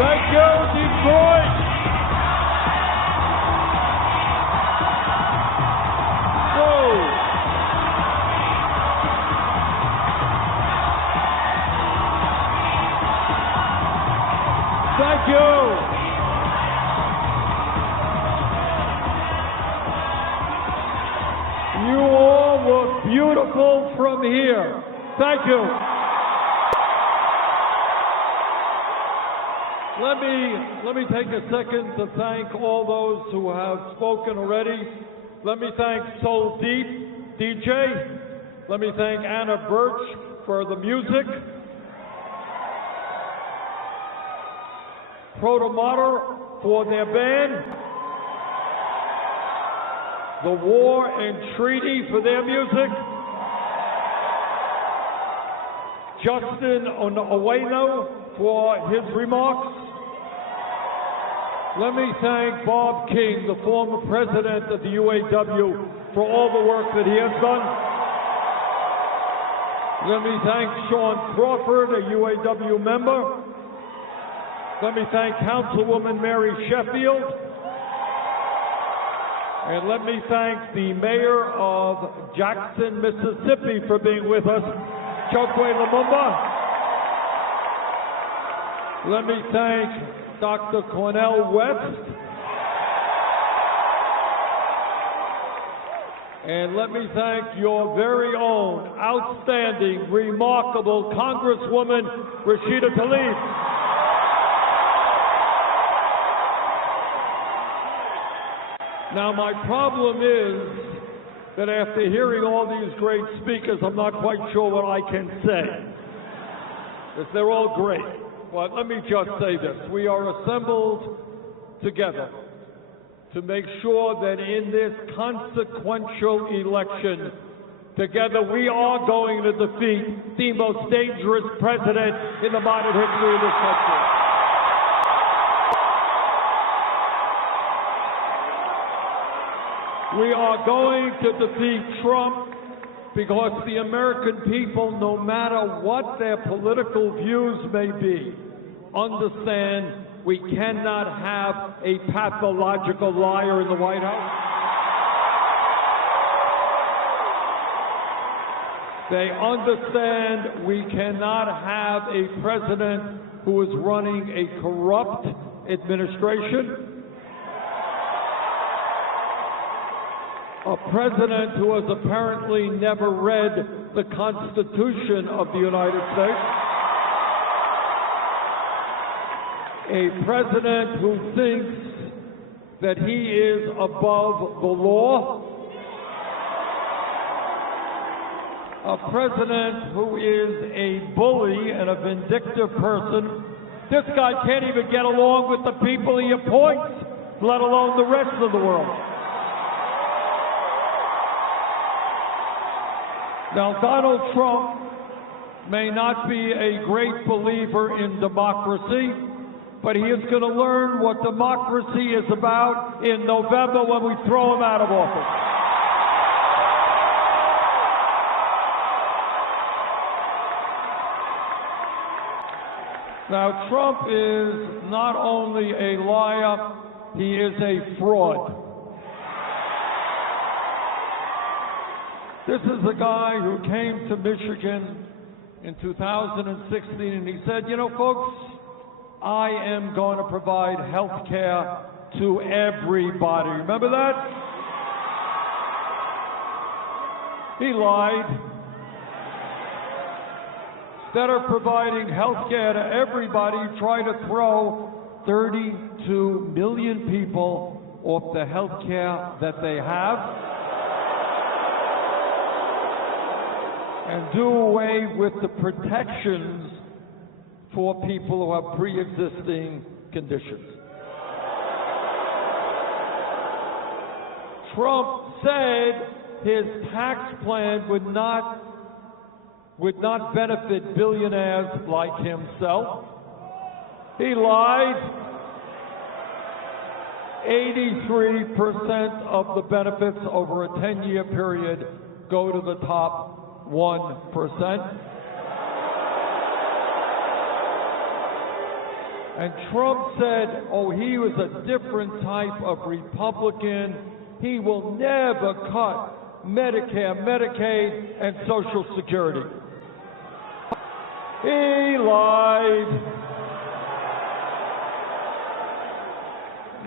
Thank you, Detroit. Thank you. You all look beautiful from here. Thank you. Let me take a second to thank all those who have spoken already. Let me thank Soul Deep DJ. Let me thank Anna Birch for the music. Protomotor for their band. The War and Treaty for their music. Justin Oweno for his remarks. Let me thank Bob King, the former president of the UAW, for all the work that he has done. Let me thank Sean Crawford, a UAW member. Let me thank Councilwoman Mary Sheffield. And let me thank the mayor of Jackson, Mississippi for being with us, Chokwe Lumumba. Let me thank Dr. Cornel West. And let me thank your very own outstanding, remarkable Congresswoman, Rashida Tlaib. Now, my problem is that after hearing all these great speakers, I'm not quite sure what I can say, because they're all great. But let me just say this. We are assembled together to make sure that in this consequential election, together we are going to defeat the most dangerous president in the modern history of this country. We are going to defeat Trump because the American people, no matter what their political views may be, understand we cannot have a pathological liar in the White House. They understand we cannot have a president who is running a corrupt administration. A president who has apparently never read the Constitution of the United States. A president who thinks that he is above the law. A president who is a bully and a vindictive person. This guy can't even get along with the people he appoints, let alone the rest of the world. Now, Donald Trump may not be a great believer in democracy, but he is going to learn what democracy is about in November when we throw him out of office. Now, Trump is not only a liar, he is a fraud. This is a guy who came to Michigan in 2016 and he said, you know, folks, I am going to provide health care to everybody. Remember that? He lied. Instead of providing health care to everybody, he tried to throw 32 million people off the health care that they have and do away with the protections for people who have pre-existing conditions. Trump said his tax plan would not benefit billionaires like himself. He lied. 83% of the benefits over a 10-year period go to the top 1%. And Trump said, oh, he was a different type of Republican. He will never cut Medicare, Medicaid, and Social Security. He lied.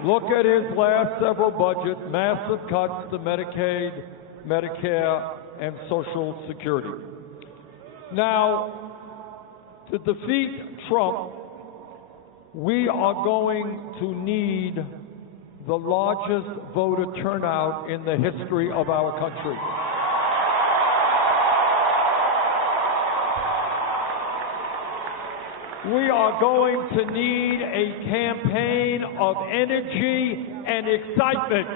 Look at his last several budgets, massive cuts to Medicaid, Medicare, and Social Security. Now, to defeat Trump, we are going to need the largest voter turnout in the history of our country. We are going to need a campaign of energy and excitement.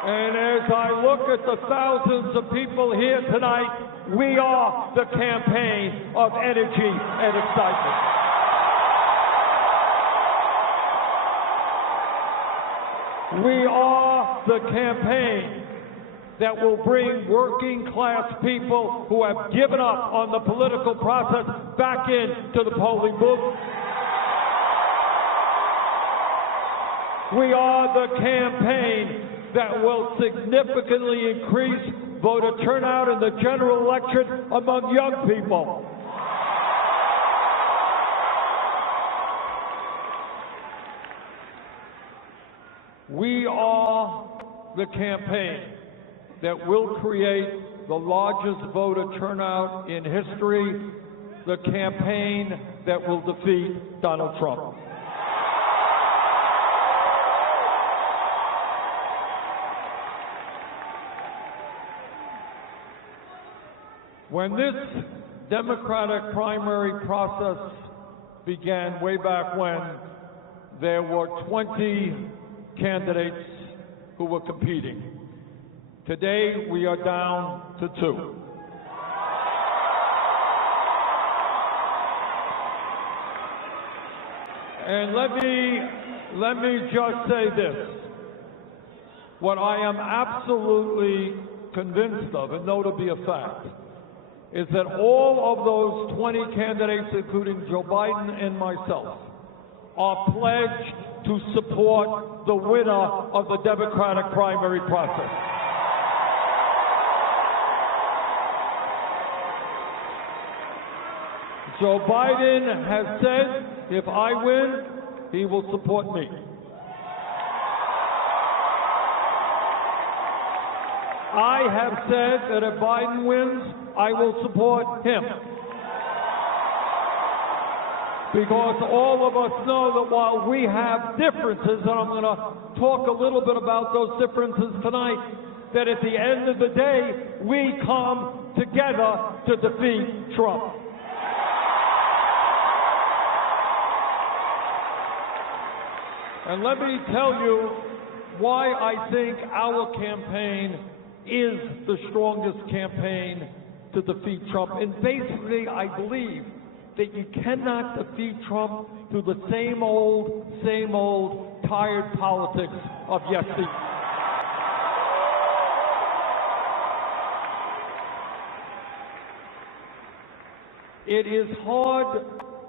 And as I look at the thousands of people here tonight, we are the campaign of energy and excitement. We are the campaign that will bring working class people who have given up on the political process back into the polling booth. We are the campaign that will significantly increase voter turnout in the general election among young people. We are the campaign that will create the largest voter turnout in history, the campaign that will defeat Donald Trump. When this Democratic primary process began way back when, there were 20 candidates who were competing. Today, we are down to 2. And let me just say this. What I am absolutely convinced of, and know to be a fact, is that all of those 20 candidates, including Joe Biden and myself, are pledged to support the winner of the Democratic primary process. Joe Biden has said, if I win, he will support me. I have said that if Biden wins, I will support him. Because all of us know that while we have differences, and I'm going to talk a little bit about those differences tonight, that at the end of the day, we come together to defeat Trump. And let me tell you why I think our campaign is the strongest campaign to defeat Trump. And basically, I believe that you cannot defeat Trump through the same old, tired politics of yesterday. It is hard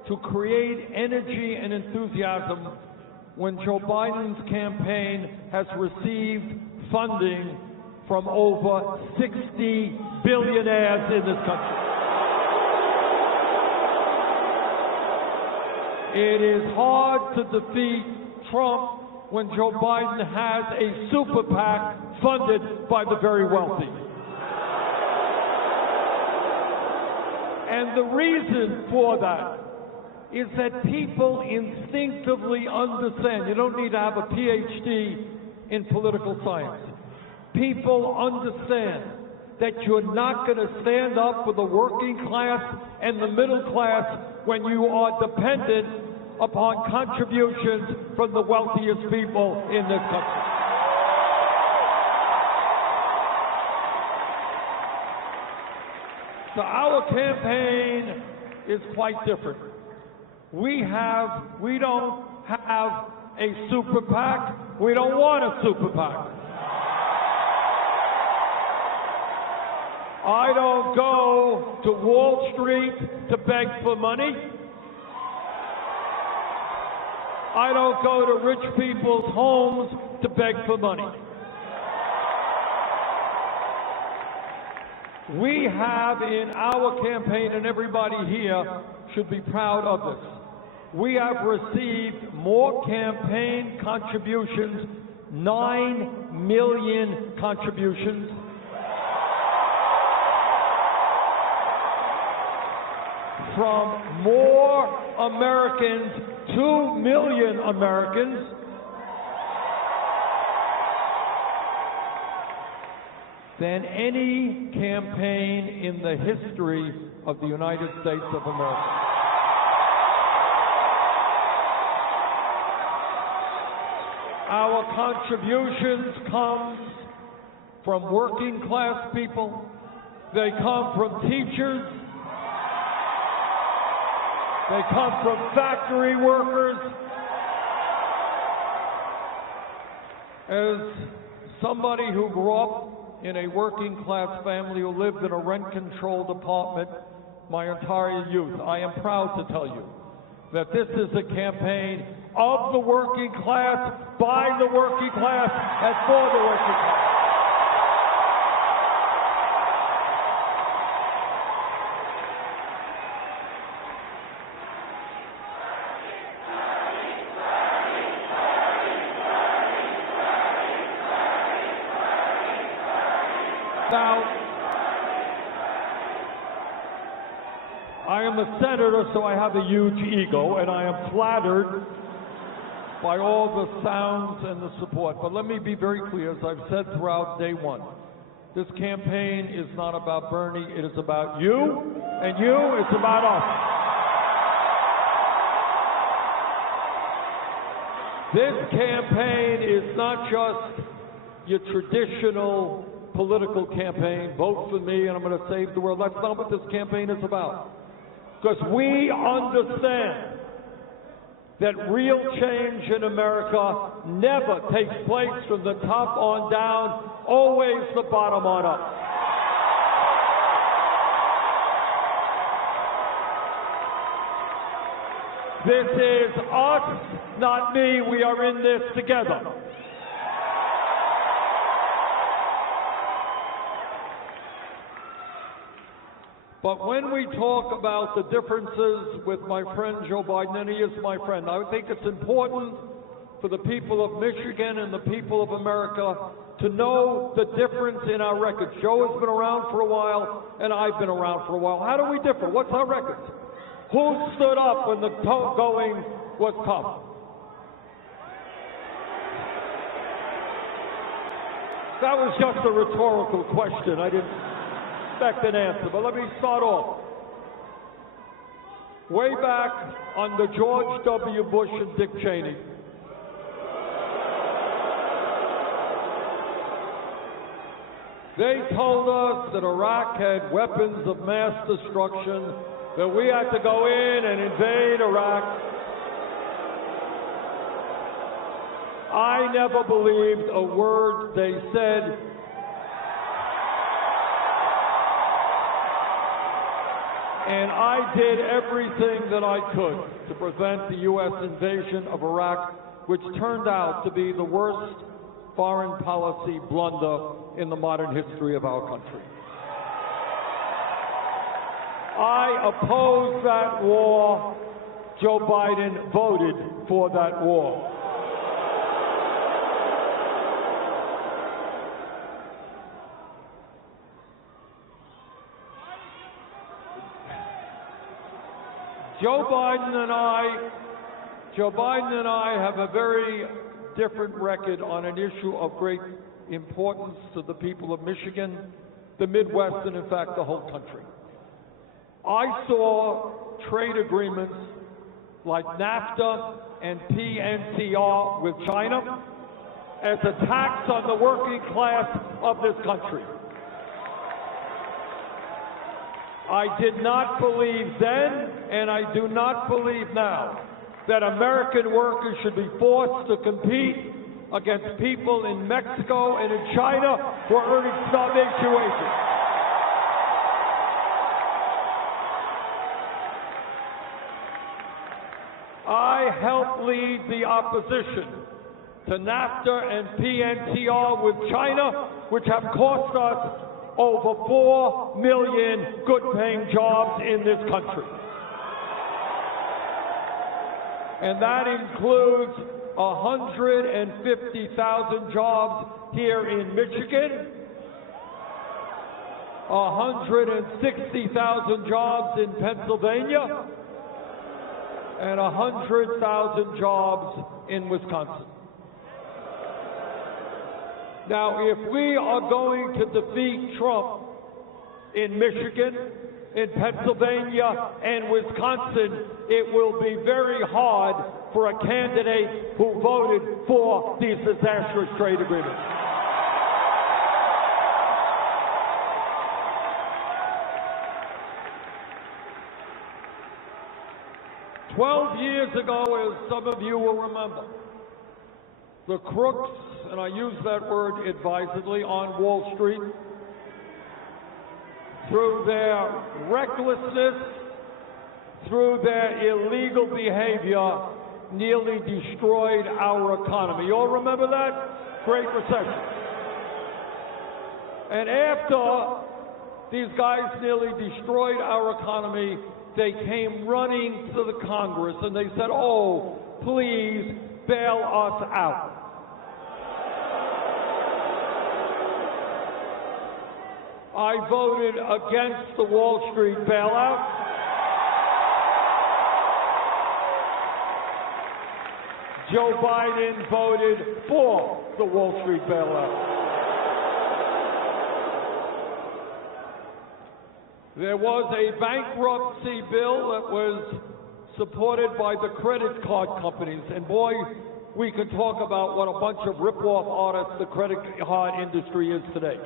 to create energy and enthusiasm when Joe Biden's campaign has received funding from over 60 billionaires in this country. It is hard to defeat Trump when Joe Biden has a super PAC funded by the very wealthy. And the reason for that is that people instinctively understand. You don't need to have a PhD in political science. People understand that you're not going to stand up for the working class and the middle class when you are dependent upon contributions from the wealthiest people in this country. So our campaign is quite different. We don't have a super PAC. We don't want a super PAC. I don't go to Wall Street to beg for money. I don't go to rich people's homes to beg for money. We have in our campaign, and everybody here should be proud of this, we have received more campaign contributions, 9 million contributions, from more Americans, 2 million Americans, than any campaign in the history of the United States of America. Our contributions come from working class people. They come from teachers. They come from factory workers. As somebody who grew up in a working class family who lived in a rent-controlled apartment my entire youth, I am proud to tell you that this is a campaign of the working class, by the working class, and for the working class. Now, I am a senator, so I have a huge ego, and I am flattered by all the sounds and the support. But let me be very clear, as I've said throughout day one, this campaign is not about Bernie, it is about you, and you, it's about us. This campaign is not just your traditional political campaign, vote for me and I'm going to save the world. That's not what this campaign is about. Because we understand that real change in America never takes place from the top on down, always the bottom on up. This is us, not me. We are in this together. But when we talk about the differences with my friend Joe Biden, and he is my friend, I think it's important for the people of Michigan and the people of America to know the difference in our records. Joe has been around for a while, and I've been around for a while. How do we differ? What's our records? Who stood up when the going was tough? That was just a rhetorical question. I didn't expect an answer, but let me start off. Way back under George W. Bush and Dick Cheney, they told us that Iraq had weapons of mass destruction, that we had to go in and invade Iraq. I never believed a word they said. And I did everything that I could to prevent the U.S. invasion of Iraq, which turned out to be the worst foreign policy blunder in the modern history of our country. I opposed that war. Joe Biden voted for that war. Joe Biden and I have a very different record on an issue of great importance to the people of Michigan, the Midwest, and in fact the whole country. I saw trade agreements like NAFTA and PNTR with China as attacks on the working class of this country. I did not believe then, and I do not believe now, that American workers should be forced to compete against people in Mexico and in China who are earning starvation wages. I helped lead the opposition to NAFTA and PNTR with China, which have cost us over 4 million good-paying jobs in this country. And that includes 150,000 jobs here in Michigan, 160,000 jobs in Pennsylvania, and 100,000 jobs in Wisconsin. Now, if we are going to defeat Trump in Michigan, in Pennsylvania, and Wisconsin, it will be very hard for a candidate who voted for these disastrous trade agreements. "12 years ago, as some of you will remember, the crooks, and I use that word advisedly, on Wall Street, through their recklessness, through their illegal behavior, nearly destroyed our economy." You all remember that? Great Recession. And after these guys nearly destroyed our economy, they came running to the Congress and they said, "Oh, please bail us out." I voted against the Wall Street bailout. Joe Biden voted for the Wall Street bailout. There was a bankruptcy bill that was supported by the credit card companies, and boy, we could talk about what a bunch of rip-off artists the credit card industry is today.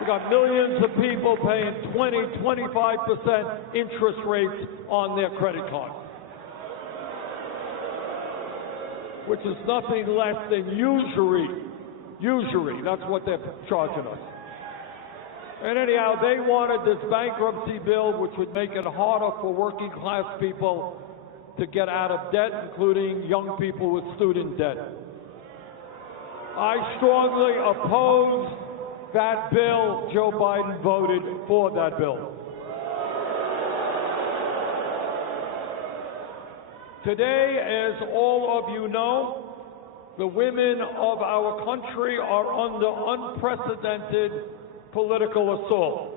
We got millions of people paying 20, 25% interest rates on their credit cards, which is nothing less than usury. Usury, that's what they're charging us. And anyhow, they wanted this bankruptcy bill, which would make it harder for working class people to get out of debt, including young people with student debt. I strongly oppose that bill. Joe Biden voted for that bill. Today, as all of you know, the women of our country are under unprecedented political assault.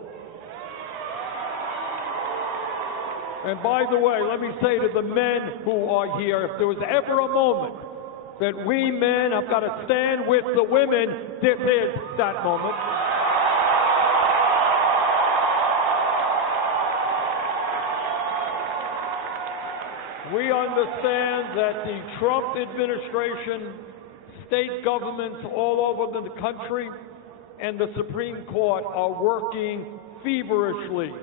And by the way, let me say to the men who are here, if there was ever a moment that we men have got to stand with the women, this is that moment. We understand that the Trump administration, state governments all over the country, and the Supreme Court are working feverishly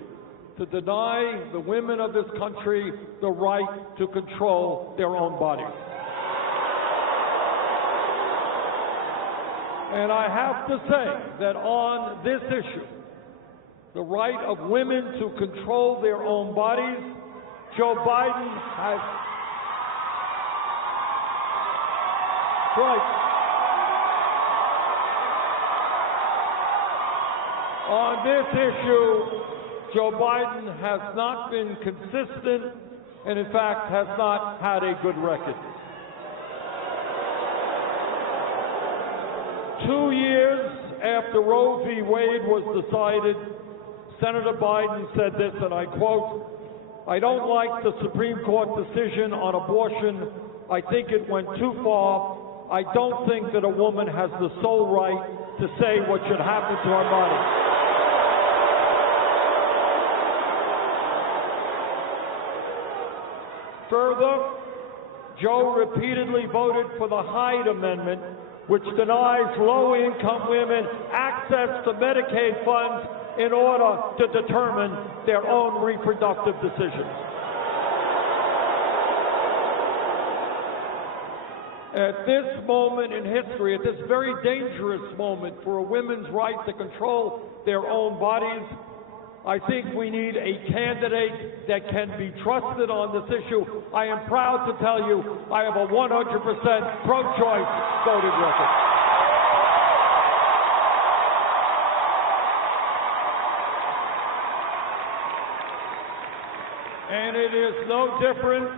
to deny the women of this country the right to control their own bodies. And I have to say that on this issue, the right of women to control their own bodies, Joe Biden has... Right. On this issue, Joe Biden has not been consistent and, in fact, has not had a good record. 2 years after Roe v. Wade was decided, Senator Biden said this, and I quote, "I don't like the Supreme Court decision on abortion. I think it went too far. I don't think that a woman has the sole right to say what should happen to her body." Further, Joe repeatedly voted for the Hyde Amendment, which denies low-income women access to Medicaid funds in order to determine their own reproductive decisions. At this moment in history, at this very dangerous moment for a women's right to control their own bodies, I think we need a candidate that can be trusted on this issue. I am proud to tell you I have a 100% pro-choice voting record. And it is no different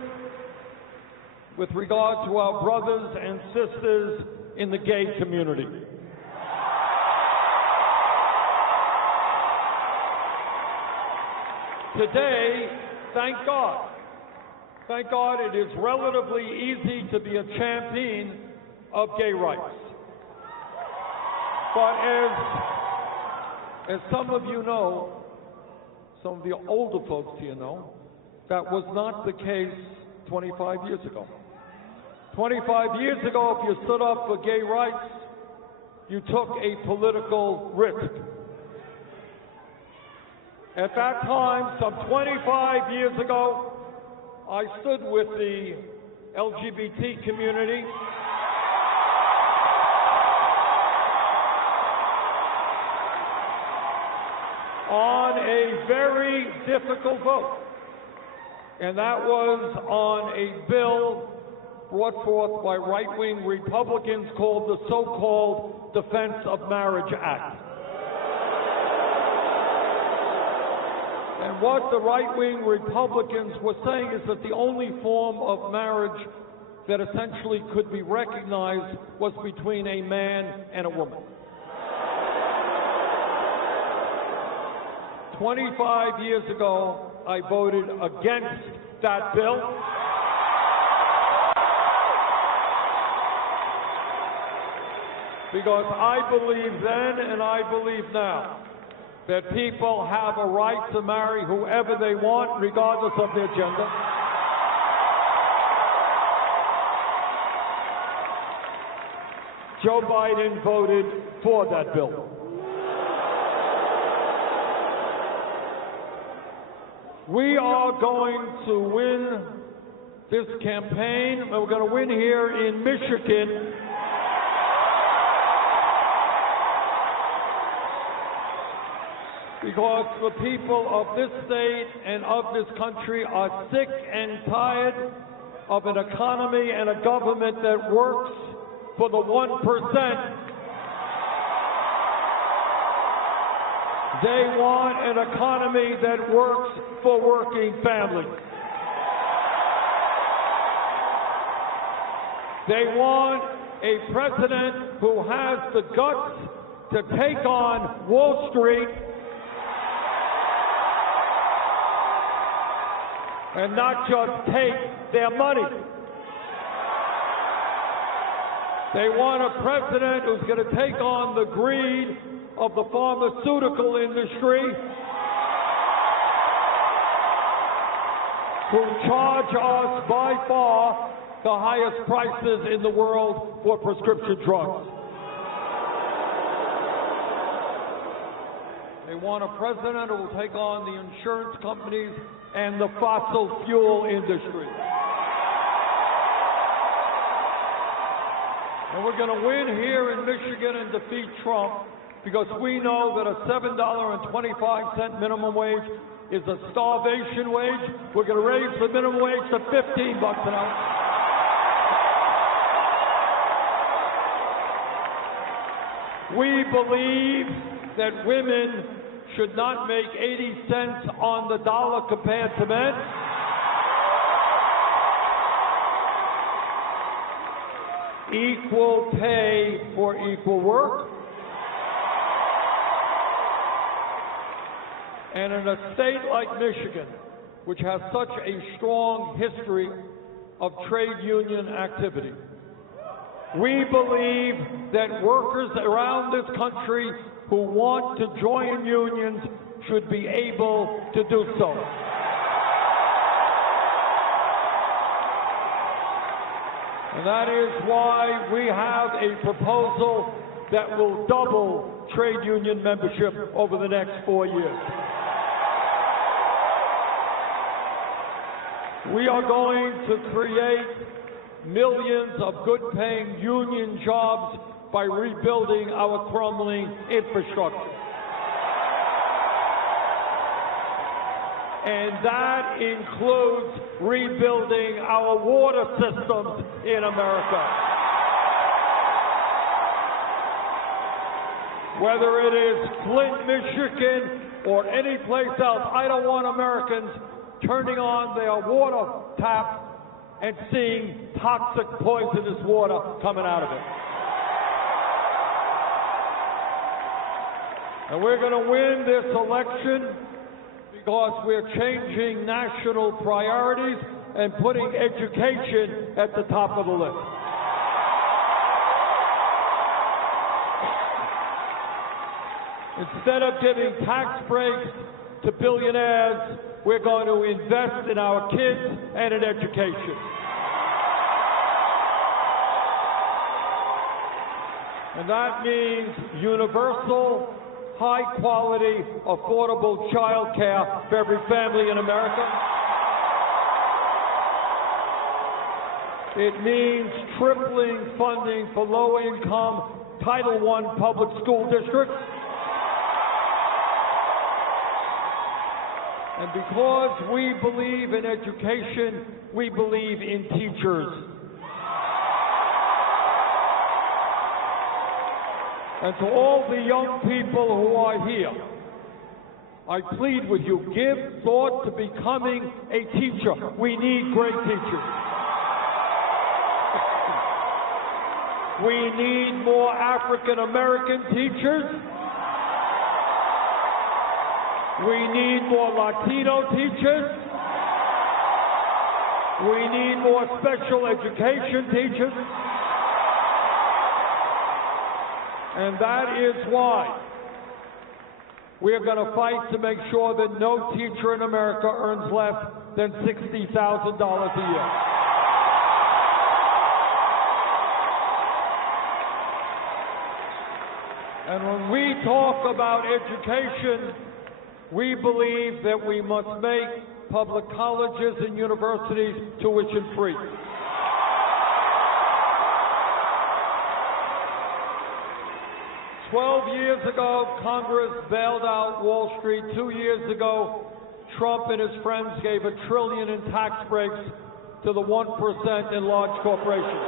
with regard to our brothers and sisters in the gay community. Today, thank God it is relatively easy to be a champion of gay rights. But as some of you know, some of the older folks here know, that was not the case 25 years ago. 25 years ago, if you stood up for gay rights, you took a political risk. At that time, some 25 years ago, I stood with the LGBT community on a very difficult vote, and that was on a bill brought forth by right-wing Republicans called the so-called Defense of Marriage Act. And what the right-wing Republicans were saying is that the only form of marriage that essentially could be recognized was between a man and a woman. 25 years ago, I voted against that bill. Because I believe then and I believe now that people have a right to marry whoever they want, regardless of their gender. Joe Biden voted for that bill. We are going to win this campaign, and we're going to win here in Michigan. Because the people of this state and of this country are sick and tired of an economy and a government that works for the 1%. They want an economy that works for working families. They want a president who has the guts to take on Wall Street and not just take their money. They want a president who's going to take on the greed of the pharmaceutical industry, who charge us by far the highest prices in the world for prescription drugs. They want a president who will take on the insurance companies and the fossil fuel industry. And we're going to win here in Michigan and defeat Trump because we know that a $7.25 minimum wage is a starvation wage. We're going to raise the minimum wage to $15 an hour. We believe that women should not make 80 cents on the dollar compared to men. Equal pay for equal work. And in a state like Michigan, which has such a strong history of trade union activity, we believe that workers around this country who want to join unions should be able to do so. And that is why we have a proposal that will double trade union membership over the next 4 years. We are going to create millions of good-paying union jobs by rebuilding our crumbling infrastructure. and that includes rebuilding our water systems in America. Whether it is Flint, Michigan, or any place else, I don't want Americans turning on their water tap and seeing toxic, poisonous water coming out of it. And we're going to win this election because we're changing national priorities and putting education at the top of the list. Instead of giving tax breaks to billionaires, we're going to invest in our kids and in education. And that means universal, high-quality, affordable child care for every family in America. It means tripling funding for low-income Title I public school districts. And because we believe in education, we believe in teachers. And to all the young people who are here, I plead with you, give thought to becoming a teacher. We need great teachers. We need more African American teachers. We need more Latino teachers. We need more special education teachers. And that is why we are going to fight to make sure that no teacher in America earns less than $60,000 a year. And when we talk about education, we believe that we must make public colleges and universities tuition-free. "12 years ago, Congress bailed out Wall Street. 2 years ago, Trump and his friends gave $1 trillion in tax breaks to the 1% in large corporations.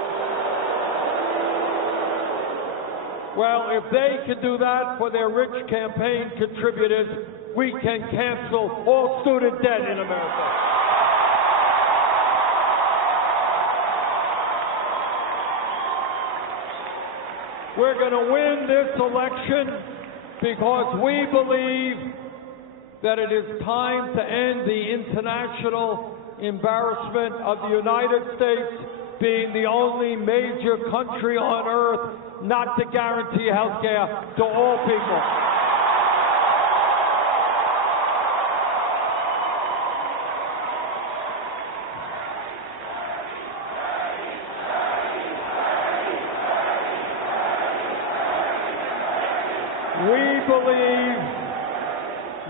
Well, if they can do that for their rich campaign contributors, we can cancel all student debt in America. We're going to win this election because we believe that it is time to end the international embarrassment of the United States being the only major country on earth not to guarantee health care to all people.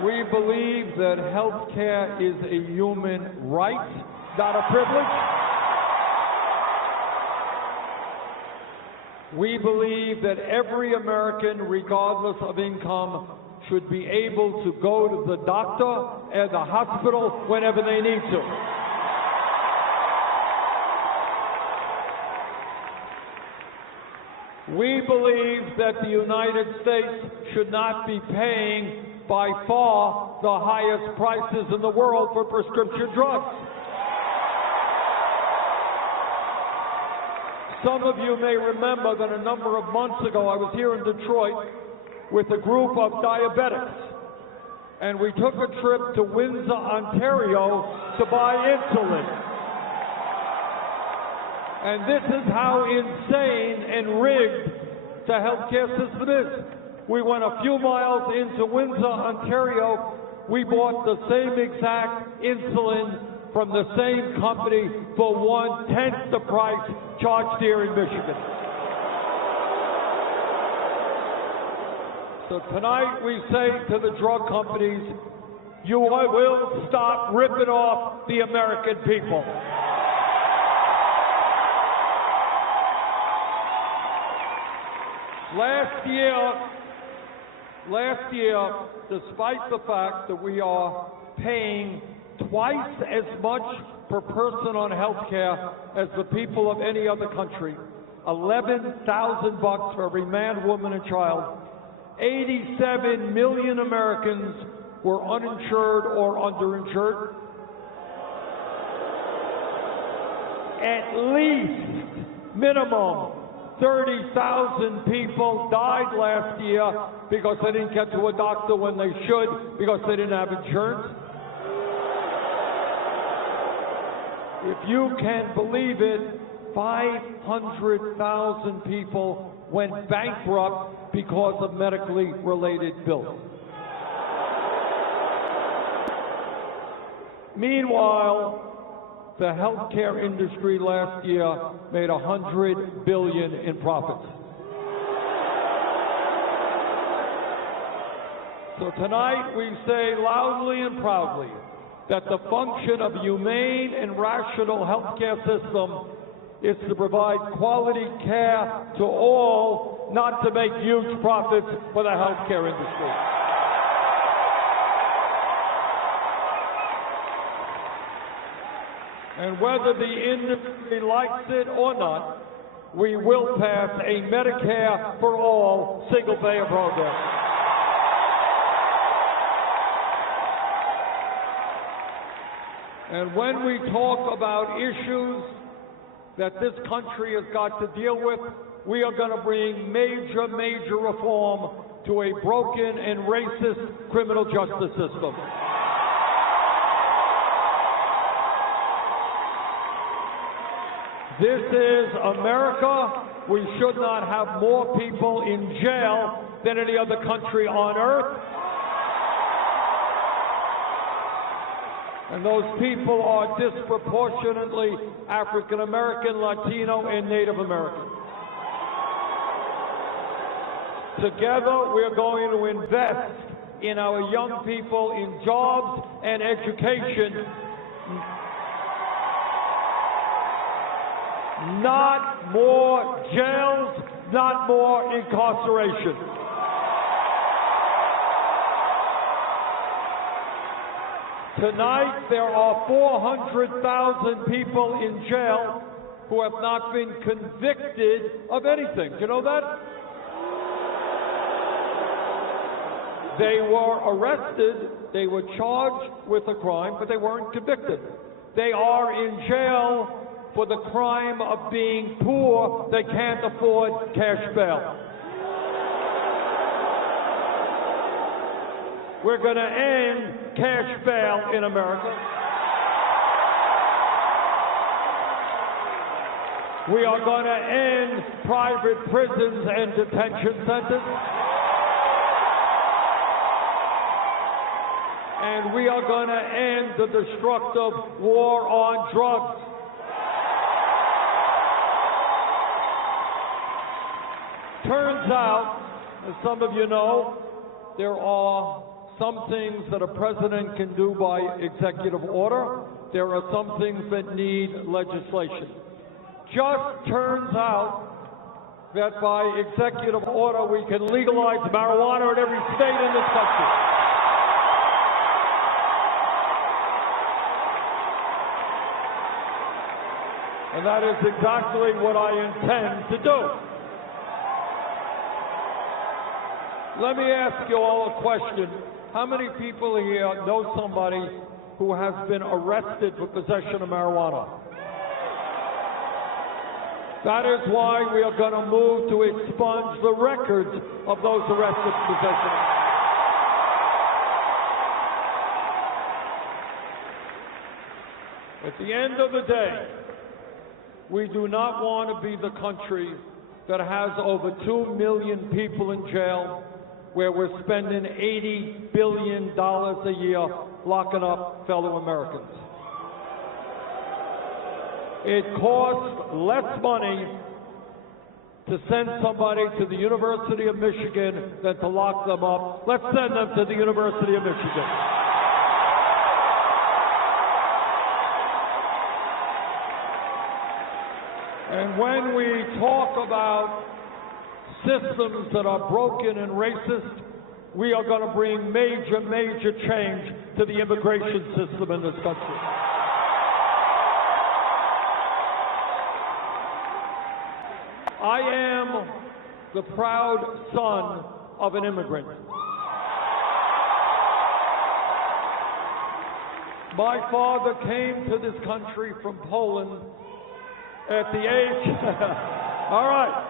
We believe that health care is a human right, not a privilege. We believe that every American, regardless of income, should be able to go to the doctor and the hospital whenever they need to. We believe that the United States should not be paying by far the highest prices in the world for prescription drugs. Some of you may remember that a number of months ago I was here in Detroit with a group of diabetics, and we took a trip to Windsor, Ontario to buy insulin. And this is how insane and rigged the healthcare system is. We went a few miles into Windsor, Ontario. We bought the same exact insulin from the same company for 1/10 the price charged here in Michigan. So tonight we say to the drug companies, you will stop ripping off the American people. Last year, despite the fact that we are paying twice as much per person on health care as the people of any other country. $11,000 for every man, woman, and child. 87 million Americans were uninsured or underinsured. At least, minimum, 30,000 people died last year because they didn't get to a doctor when they should, because they didn't have insurance. If you can believe it, 500,000 people went bankrupt because of medically related bills. Meanwhile, the healthcare industry last year made $100 billion in profits. So tonight we say loudly and proudly that the function of a humane and rational healthcare system is to provide quality care to all, not to make huge profits for the healthcare industry. And whether the industry likes it or not, we will pass a Medicare for all single-payer program. And when we talk about issues that this country has got to deal with, we are going to bring major, major reform to a broken and racist criminal justice system. This is America. We should not have more people in jail than any other country on earth. And those people are disproportionately African American, Latino, and Native American. Together, we're going to invest in our young people in jobs and education. Not more jails, not more incarceration. Tonight, there are 400,000 people in jail who have not been convicted of anything. Do you know that? They were arrested, they were charged with a crime, but they weren't convicted. They are in jail for the crime of being poor. They can't afford cash bail. We're going to end cash bail in America. We are going to end private prisons and detention centers. And we are going to end the destructive war on drugs. Turns out, as some of you know, there are some things that a president can do by executive order. There are some things that need legislation. Just turns out that by executive order we can legalize marijuana in every state in this country. And that is exactly what I intend to do. Let me ask you all a question. How many people here know somebody who has been arrested for possession of marijuana? That is why we are going to move to expunge the records of those arrested for possession. At the end of the day, we do not want to be the country that has over 2 million people in jail, where we're spending $80 billion a year locking up fellow Americans. It costs less money to send somebody to the University of Michigan than to lock them up. Let's send them to the University of Michigan. And when we talk about systems that are broken and racist, we are going to bring major, major change to the immigration system in this country. I am the proud son of an immigrant. My father came to this country from Poland at the age, all right,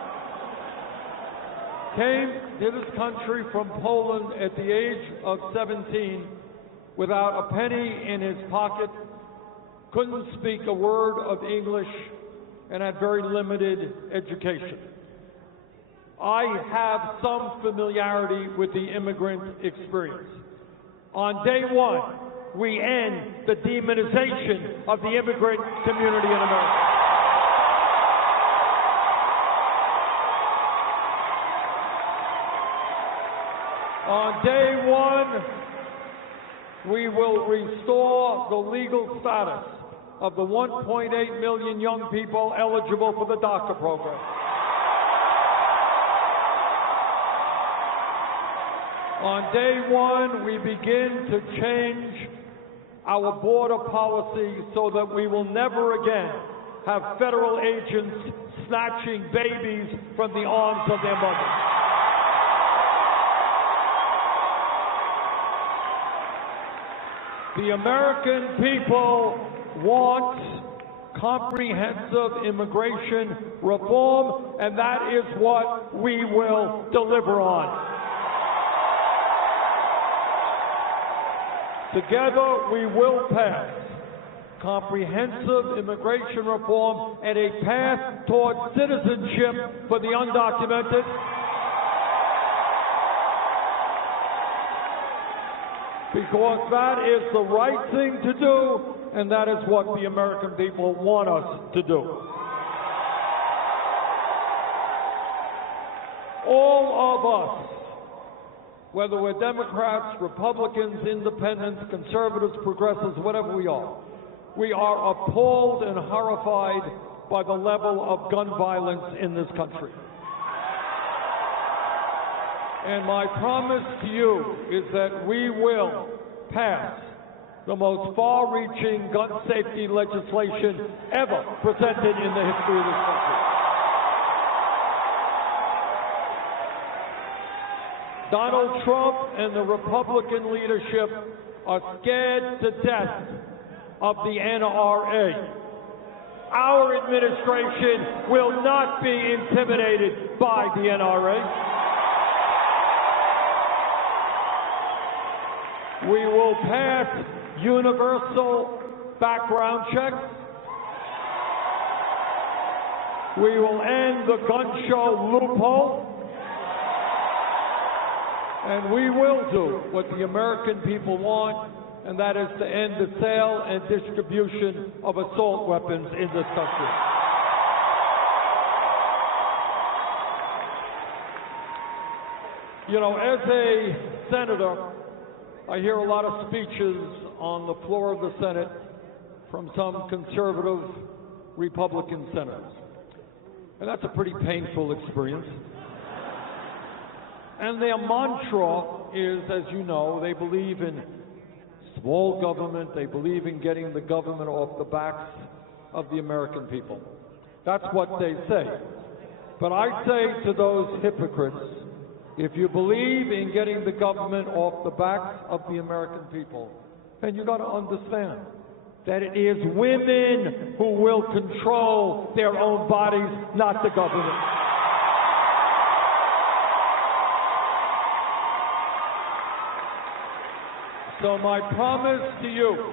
came to this country from Poland at the age of 17 without a penny in his pocket, couldn't speak a word of English, and had very limited education. I have some familiarity with the immigrant experience. On day one, we end the demonization of the immigrant community in America. On day one, we will restore the legal status of the 1.8 million young people eligible for the DACA program. On day one, we begin to change our border policy so that we will never again have federal agents snatching babies from the arms of their mothers. The American people want comprehensive immigration reform, and that is what we will deliver on. Together, we will pass comprehensive immigration reform and a path toward citizenship for the undocumented. Because that is the right thing to do, and that is what the American people want us to do. All of us, whether we're Democrats, Republicans, Independents, Conservatives, Progressives, whatever we are appalled and horrified by the level of gun violence in this country. And my promise to you is that we will pass the most far-reaching gun safety legislation ever presented in the history of this country. Donald Trump and the Republican leadership are scared to death of the NRA. Our administration will not be intimidated by the NRA. We will pass universal background checks. We will end the gun show loophole. And we will do what the American people want, and that is to end the sale and distribution of assault weapons in this country. You know, as a senator, I hear a lot of speeches on the floor of the Senate from some conservative Republican senators. And that's a pretty painful experience. And their mantra is, as you know, they believe in small government, they believe in getting the government off the backs of the American people. That's what they say. But I say to those hypocrites, if you believe in getting the government off the backs of the American people, then you got to understand that it is women who will control their own bodies, not the government. So my promise to you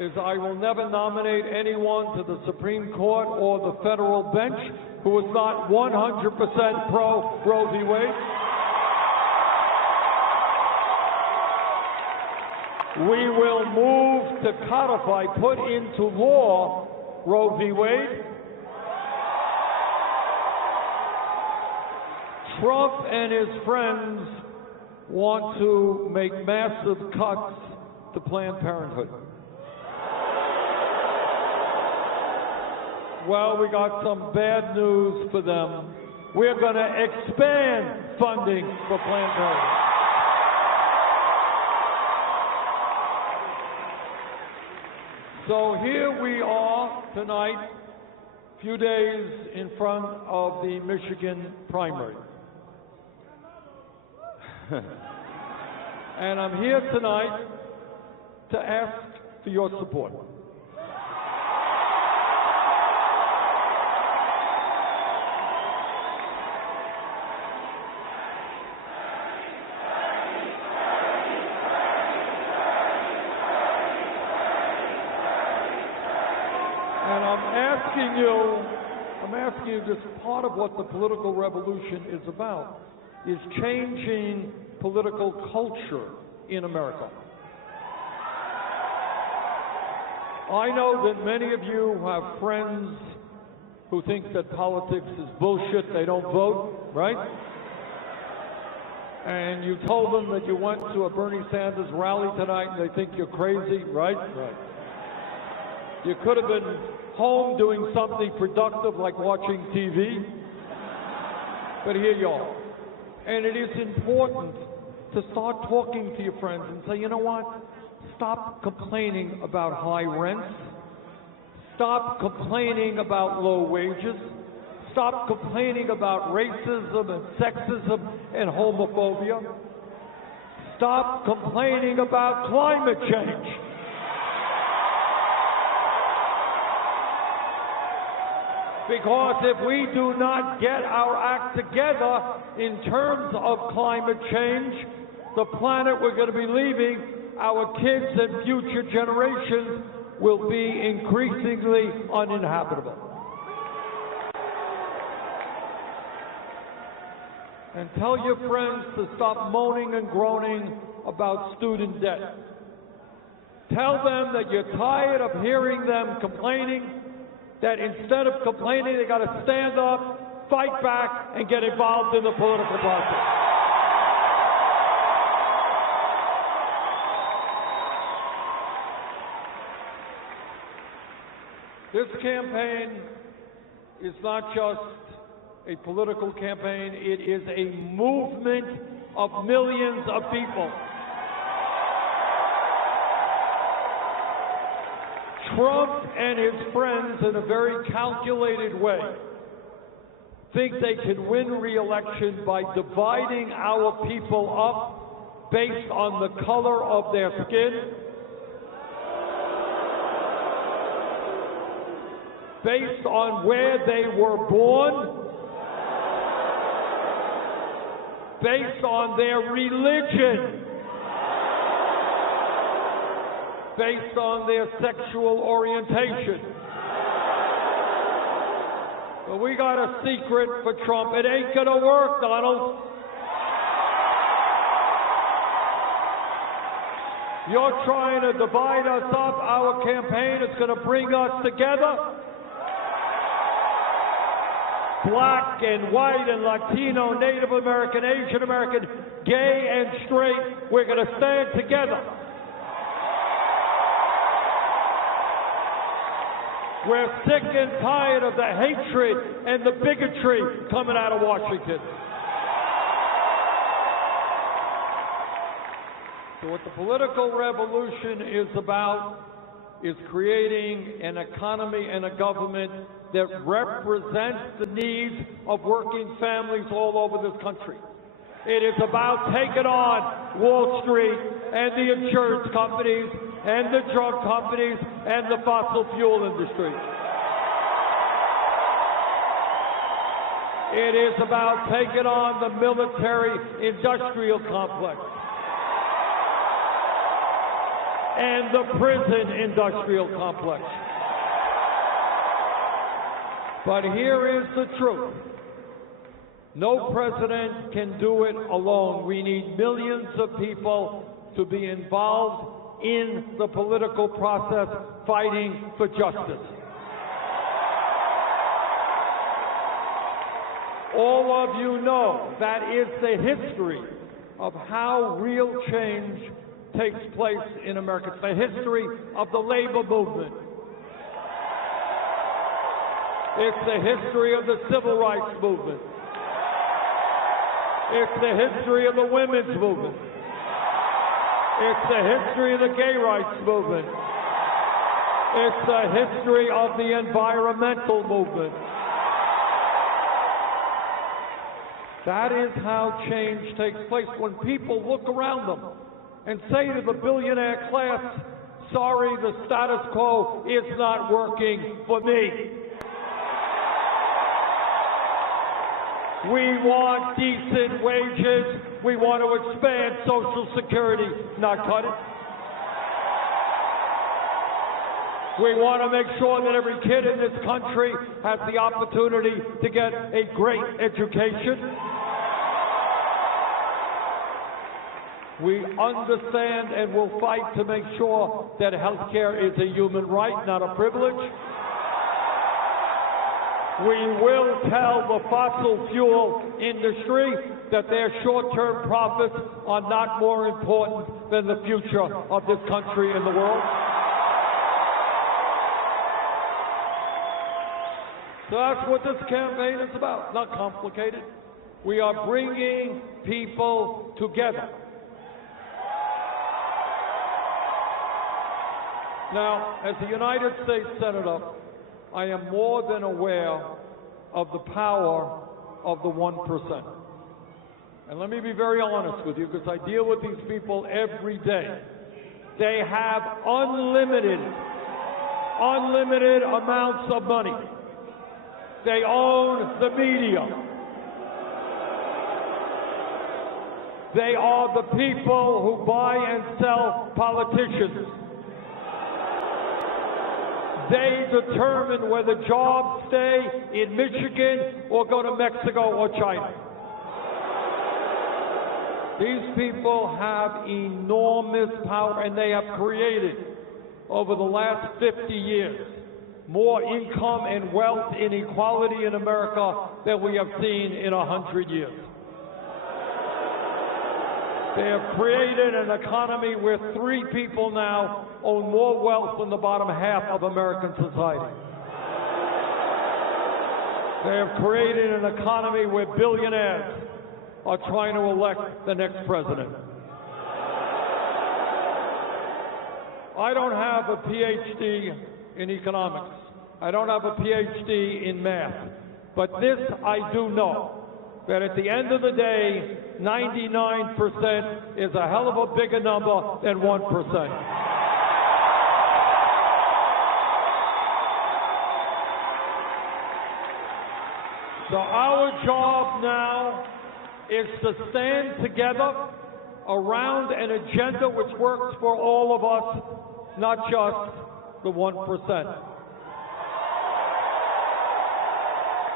is I will never nominate anyone to the Supreme Court or the federal bench who is not 100% pro Roe v. Wade. We will move to codify, put into law, Roe v. Wade. Trump and his friends want to make massive cuts to Planned Parenthood. Well, we got some bad news for them. We're going to expand funding for Planned Parenthood. So here we are tonight, a few days in front of the Michigan primary. And I'm here tonight to ask for your support. And I'm asking you, this part of what the political revolution is about, is changing political culture in America. I know that many of you have friends who think that politics is bullshit, they don't vote, right? And you told them that you went to a Bernie Sanders rally tonight and they think you're crazy, right? Right. You could have been home doing something productive like watching TV, but here you are. And it is important to start talking to your friends and say, you know what? Stop complaining about high rents. Stop complaining about low wages. Stop complaining about racism and sexism and homophobia. Stop complaining about climate change. Because if we do not get our act together in terms of climate change, the planet we're going to be leaving, our kids and future generations, will be increasingly uninhabitable. And tell your friends to stop moaning and groaning about student debt. Tell them that you're tired of hearing them complaining, that instead of complaining, they got to stand up, fight back, and get involved in the political process. This campaign is not just a political campaign, it is a movement of millions of people. Trump and his friends, in a very calculated way, think they can win re-election by dividing our people up based on the color of their skin, based on where they were born, based on their religion, based on their sexual orientation. But we got a secret for Trump. It ain't gonna work, Donald. You're trying to divide us up. Our campaign is gonna bring us together. Black and white and Latino, Native American, Asian American, gay and straight, we're gonna stand together. We're sick and tired of the hatred and the bigotry coming out of Washington. So what the political revolution is about is creating an economy and a government that represents the needs of working families all over this country. It is about taking on Wall Street and the insurance companies and the drug companies and the fossil fuel industry. It is about taking on the military-industrial complex and the prison-industrial complex. But here is the truth. No president can do it alone. We need millions of people to be involved in the political process fighting for justice. All of you know that is the history of how real change takes place in America. It's the history of the labor movement. It's the history of the civil rights movement. It's the history of the women's movement. It's the history of the gay rights movement. It's the history of the environmental movement. That is how change takes place, when people look around them and say to the billionaire class, sorry, the status quo is not working for me. We want decent wages. We want to expand Social Security, not cut it. We want to make sure that every kid in this country has the opportunity to get a great education. We understand and will fight to make sure that health care is a human right, not a privilege. We will tell the fossil fuel industry that their short-term profits are not more important than the future of this country and the world. So that's what this campaign is about, not complicated. We are bringing people together. Now, as a United States Senator, I am more than aware of the power of the 1%. And let me be very honest with you, because I deal with these people every day. They have unlimited amounts of money. They own the media. They are the people who buy and sell politicians. They determine whether jobs stay in Michigan or go to Mexico or China. These people have enormous power, and they have created, over the last 50 years, more income and wealth inequality in America than we have seen in 100 years. They have created an economy where 3 people now own more wealth than the bottom half of American society. They have created an economy where billionaires are trying to elect the next president. I don't have a PhD in economics. I don't have a PhD in math. But this I do know, that at the end of the day, 99% is a hell of a bigger number than 1%. So our job now is to stand together around an agenda which works for all of us, not just the 1%.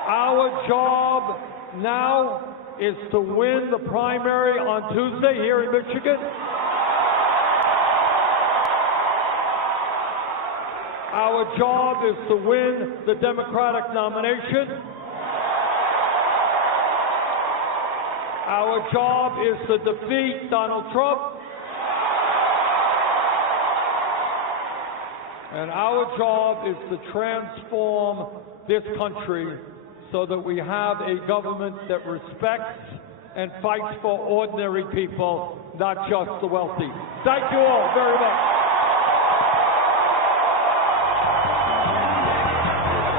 Our job now is to win the primary on Tuesday here in Michigan. Our job is to win the Democratic nomination. Our job is to defeat Donald Trump. And our job is to transform this country so that we have a government that respects and fights for ordinary people, not just the wealthy. Thank you all very much.